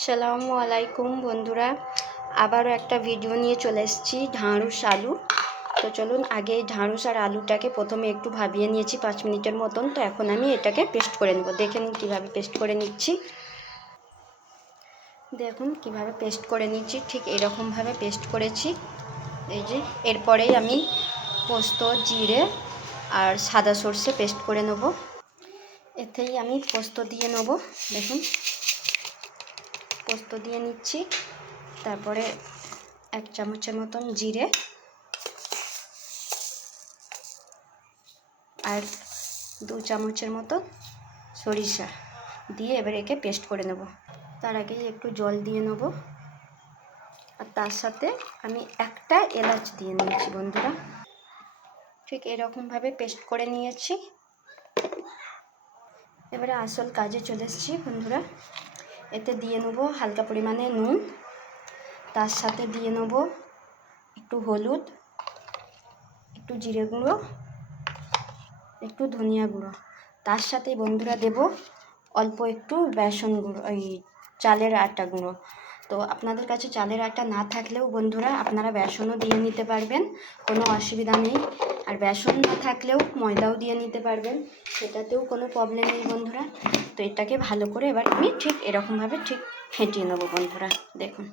আসসালামু আলাইকুম বন্ধুরা, আবারও একটা ভিডিও নিয়ে চলে এসেছি ঢ্যাঁড়স আলু। তো চলুন, আগে ঢ্যাঁড়স আর আলুটাকে প্রথমে একটু ভাবিয়ে নিয়েছি 5 মিনিটের মতন। তো এখন আমি এটাকে পেস্ট করে নেব। দেখে নিন কীভাবে পেস্ট করে নিচ্ছি। দেখুন কিভাবে পেস্ট করে নিচ্ছি, ঠিক এরকমভাবে পেস্ট করেছি। এই যে এরপরেই আমি পোস্ত, জিরে আর সাদা সর্ষে পেস্ট করে নেব। এতেই আমি পোস্ত দিয়ে নেব। দেখুন পোস্ত দিয়ে নিচ্ছি। তারপরে 1 চামচের মতন জিরে আর 2 চামচের মতো সরিষা দিয়ে এবার একে পেস্ট করে নেব। তার আগেই একটু জল দিয়ে নেব, আর তার সাথে আমি একটা এলাচ দিয়ে নিয়েছি বন্ধুরা। ঠিক এরকমভাবে পেস্ট করে নিয়েছি। এবারে আসল কাজে চলে এসেছি বন্ধুরা। এতে দিয়ে নেব হালকা পরিমাণে নুন, তার সাথে দিয়ে নেব একটু হলুদ, একটু জিরে গুঁড়ো, একটু ধনিয়া গুঁড়ো। তার সাথে বন্ধুরা দেব অল্প একটু বেসন গুঁড়ো, ওই চালের আটা গুঁড়ো। তো আপনাদের কাছে চালের আটা না থাকলেও বন্ধুরা আপনারা বেসনও দিয়ে নিতে পারবেন, কোনো অসুবিধা নেই। আর বেসন না থাকলেও ময়দাও দিয়ে নিতে পারবেন, সেটাতেও কোনো প্রবলেম নেই বন্ধুরা। তো এটাকে ভালো করে এবার আমি ঠিক এরকমভাবে ঠিক ফেটিয়ে নেবো বন্ধুরা। দেখুন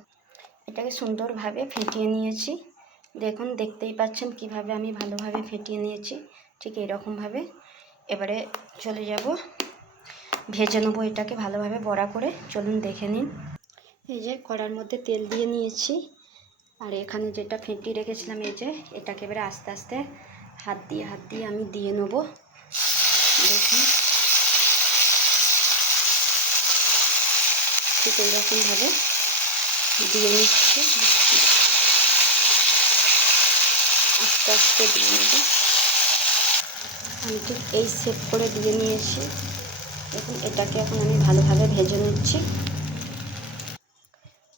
এটাকে সুন্দরভাবে ফেটিয়ে নিয়েছি। দেখুন দেখতেই পাচ্ছেন কিভাবে আমি ভালোভাবে ফেটিয়ে নিয়েছি। ঠিক এরকমভাবে এবারে চলে যাব ভেজে নেবো এটাকে ভালোভাবে বড়া করে। চলুন দেখে নিন। এই যে কড়ার মধ্যে তেল দিয়ে নিয়েছি, আর এখানে যেটা ফেটিয়ে রেখেছিলাম এই যে এটাকে এবারে আস্তে আস্তে হাত দিয়ে আমি দিয়ে নেব। দেখুন ঠিক এইরকমভাবে দিয়ে নিচ্ছি, আস্তে আস্তে দিয়ে নেব। আমি ঠিক এই সেট করে দিয়ে নিয়েছি। দেখুন এটাকে এখন আমি ভালোভাবে ভেজে নিচ্ছি।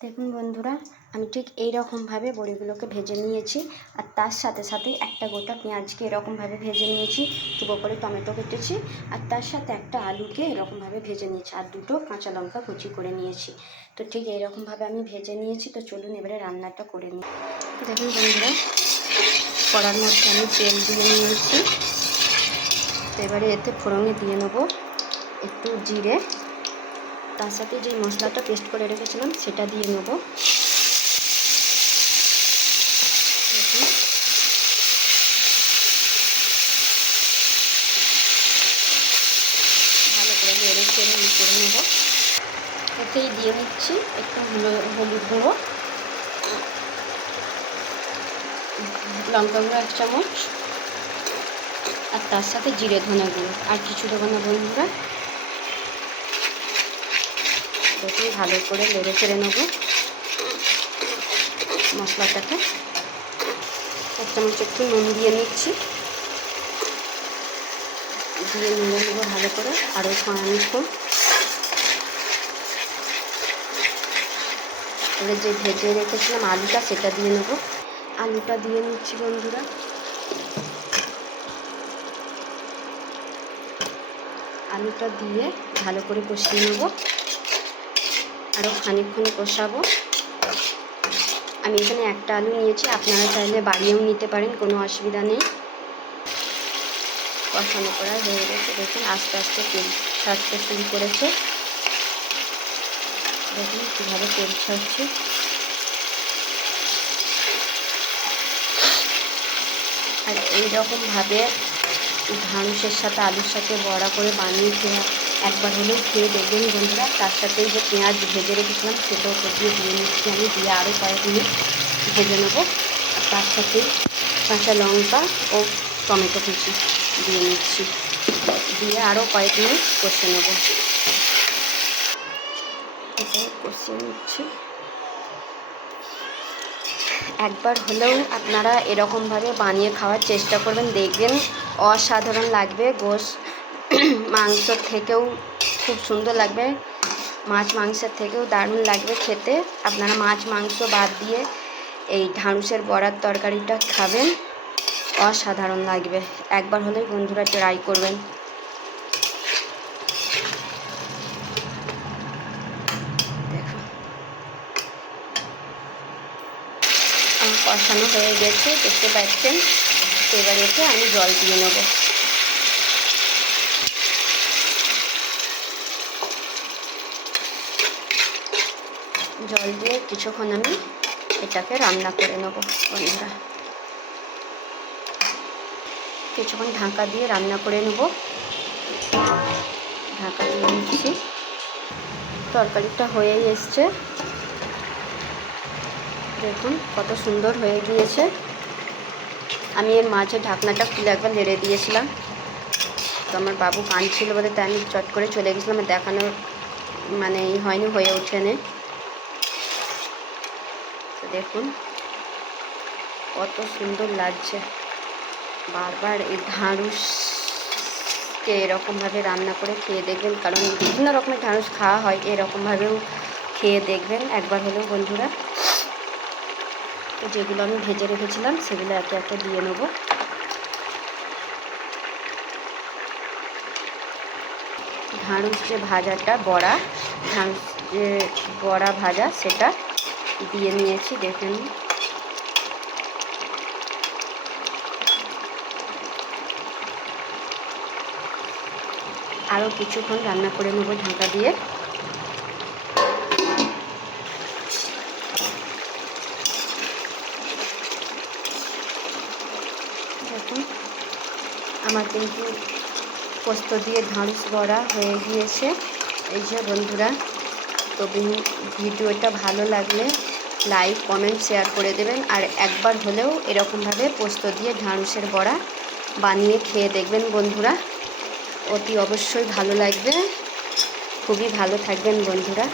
দেখুন বন্ধুরা আমি ঠিক এই রকমভাবে বড়িগুলোকে ভেজে নিয়েছি, আর তার সাথে সাথে একটা গোটা পেঁয়াজকে এরকমভাবে ভেজে নিয়েছি, টুকরো করে টমেটো কেটেছি, আর তার সাথে একটা আলুকে এরকমভাবে ভেজে নিয়েছি, আর 2টো কাঁচা লঙ্কা কুচি করে নিয়েছি। তো ঠিক এইরকমভাবে আমি ভেজে নিয়েছি। তো চলুন এবারে রান্নাটা করে নিই। দেখুন বন্ধুরা কড়ার মধ্যে আমি তেল দিয়ে নিয়েছি। তো এবারে এতে ফোড়নে দিয়ে নেব একটু জিরে, তার সাথে যে মশলাটা পেস্ট করে রেখেছিলাম সেটা দিয়ে নেব। ভালো করে নেড়ে চেড়ে করে নেব। এতেই দিয়ে দিচ্ছি একটু হলুদ গুঁড়ো, লঙ্কা গুঁড়ো 1 চামচ, আর তার সাথে জিরে ধনে গুঁড়ো। আর কিছু দেবো না বন্ধুরা। দেখে ভালো করে নেড়ে চেড়ে নেব মশলাটাকে। 1 চামচ একটু নুন দিয়ে নিচ্ছি, দিয়ে নেড়ে নেবো ভালো করে আরও খানিকক্ষণ। এবার যে ভেজে রেখেছিলাম আলুটা সেটা দিয়ে নেব। আলুটা দিয়ে নিচ্ছি বন্ধুরা। আলুটা দিয়ে ভালো করে কষিয়ে নেব, আরও খানিকক্ষণ কষাবো। আমি এখানে একটা আলু নিয়েছি, আপনারা চাইলে বাড়িয়েও নিতে পারেন, কোনো অসুবিধা নেই। কষানো করা হয়ে গেছে। দেখুন আস্তে আস্তে তেল ছাড়তে শুরু করেছে। দেখুন কীভাবে তেল ছাড়ছে। আর এইরকমভাবে ঢ্যাঁড়সের সাথে আলুর সাথে বড়া করে বানিয়ে একবার হলেও খেয়ে দেখবেন বন্ধুরা। তার সাথে যে পেঁয়াজ ভেজে রেখেছিলাম সেটাও কষিয়ে দিয়ে নিচ্ছি আমি, দিয়ে আরও কয়েক মিনিট ভেজে নেব। আর তার সাথে কাঁচা লঙ্কা ও টমেটো কুচি দিয়ে নিচ্ছি, দিয়ে আরও কয়েক মিনিট কষে নেব। এটাই কষিয়ে নিচ্ছি। একবার হলেও আপনারা এরকমভাবে বানিয়ে খাওয়ার চেষ্টা করবেন, দেখবেন অসাধারণ লাগবে। গোশ মাংস থেকেও খুব সুন্দর লাগবে, মাছ মাংসের থেকেও দারুণ লাগবে খেতে। আপনারা মাছ মাংস বাদ দিয়ে এই ঢ্যাঁড়সের বড়ার তরকারিটা খাবেন, অসাধারণ লাগবে। একবার হলেই বন্ধুরা ট্রাই করবেন। দেখো কষানো হয়ে গেছে, দেখতে পাচ্ছেন। এবার এতে আমি জল দিয়ে নেব। জল দিয়ে কিছুক্ষণ আমি এটাকে রান্না করে নেব বন্ধুরা। কিছুক্ষণ ঢাকা দিয়ে রান্না করে নেব। ঢাকা দিয়ে নিচ্ছি। তরকারিটা হয়েই এসছে, দেখুন কত সুন্দর হয়ে গিয়েছে। আমি এর মাঝে ঢাকনাটা খুলে একবার নেড়ে দিয়েছিলাম, তো আমার বাবু কাঁদছিল বলে তাই আমি চট করে চলে গেছিলাম, দেখানোর মানে হয়নি, হয়ে ওঠেনি। তো দেখুন কত সুন্দর লাগছে। বারবার এই ঢ্যাঁড়সকে এরকমভাবে রান্না করে খেয়ে দেখবেন, কারণ বিভিন্ন রকমের ঢ্যাঁড়স খাওয়া হয়, এরকমভাবেও খেয়ে দেখবেন একবার হলেও বন্ধুরা। তো যেগুলো আমি ভেজে রেখেছিলাম সেগুলো একে একে দিয়ে নেব। ঢ্যাঁড়স যে ভাজাটা বড়া, ঢ্যাঁড়স যে বড়া ভাজা সেটা দিয়ে নিয়েছি, দেখেন। আরও কিছুক্ষণ রান্না করে নেব ঢাকা দিয়ে। দেখুন আমার কিন্তু পোস্ত দিয়ে ঢ্যাঁড়স বড়া হয়ে গিয়েছে। এই যে বন্ধুরা, তো ভিডিওটা ভালো লাগলে লাইক কমেন্ট শেয়ার করে দেবেন, আর একবার হলেও এরকমভাবে পোস্ত দিয়ে ঢ্যাঁড়সের বড়া বানিয়ে খেয়ে দেখবেন বন্ধুরা, অতি অবশ্যই ভালো লাগবে। খুবই ভালো থাকবেন বন্ধুরা।